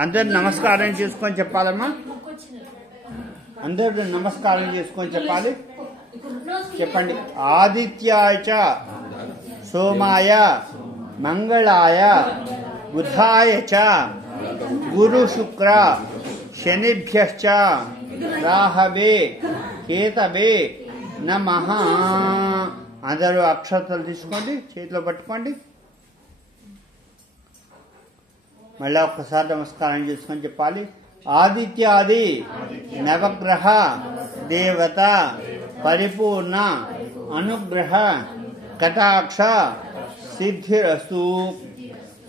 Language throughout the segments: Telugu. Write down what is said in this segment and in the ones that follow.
అందరు నమస్కారం చేసుకొని చెప్పాలమ్మా. అందరు నమస్కారం చేసుకొని చెప్పాలి. చెప్పండి. ఆదిత్యాయ చ సోమాయ మంగళాయ బుధాయ చ గురు శుక్ర శనిభ్యశ్చ రాహవే కేతవే నమః. అందరూ అక్షతలు తీసుకోండి, చేతిలో పట్టుకోండి. మళ్ళా ఒక్కసారి నమస్కారం చేసుకొని చెప్పాలి. ఆదిత్యాది నవగ్రహ దేవత పరిపూర్ణ అనుగ్రహ కటాక్ష సిద్ధిరస్తు.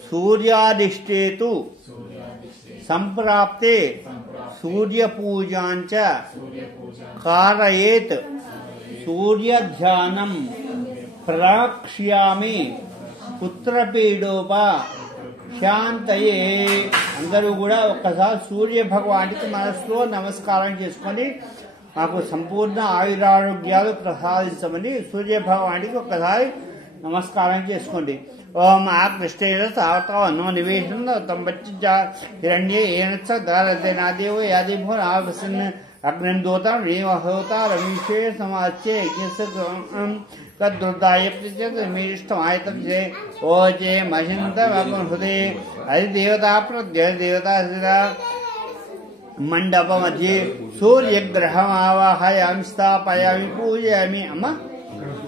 సూర్యాదిష్టేతు సంప్రాప్తే సూర్యపూజాంచ కారయేత్. సూర్యధ్యానం ప్రాక్ష్యామి పుత్రపీడోప శాంతయే. అందరూ కూడా ఒక్కసారి సూర్య భగవానికి మనసులో నమస్కారం చేసుకొని మాకు సంపూర్ణ ఆయురారోగ్యాలు ప్రసాదించమని సూర్య భగవానికి ఒక్కసారి నమస్కారం చేసుకోండి. ఓం ఆకృష్టేన సావతో నివేశం తంబచ్చి హిరణ్యే ఏనచ్చ దారదేనాదేవ యాదిభో ఆవసన్ అగ్నిదోతం రేమహోత రమేషే సమాచ్యే కద్రుదాయ మీష్టమాయతం చే ఓచే మహింత హృదయ హరిదేవత ప్రదేవత మండప మధ్య సూర్యగ్రహం ఆవాహయామి స్థాపయామి పూజయామి. అమ్మ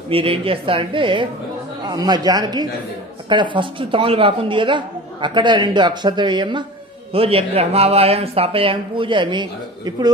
మీరేం చేస్తారంటే అమ్మ జానకి అక్కడ ఫస్ట్ తమలపాకు ఉంది కదా, అక్కడ 2 అక్షతలు వేయమ్మ. సూర్యగ్రహం ఆవాహయామి స్థాపయామి పూజయామి. ఇప్పుడు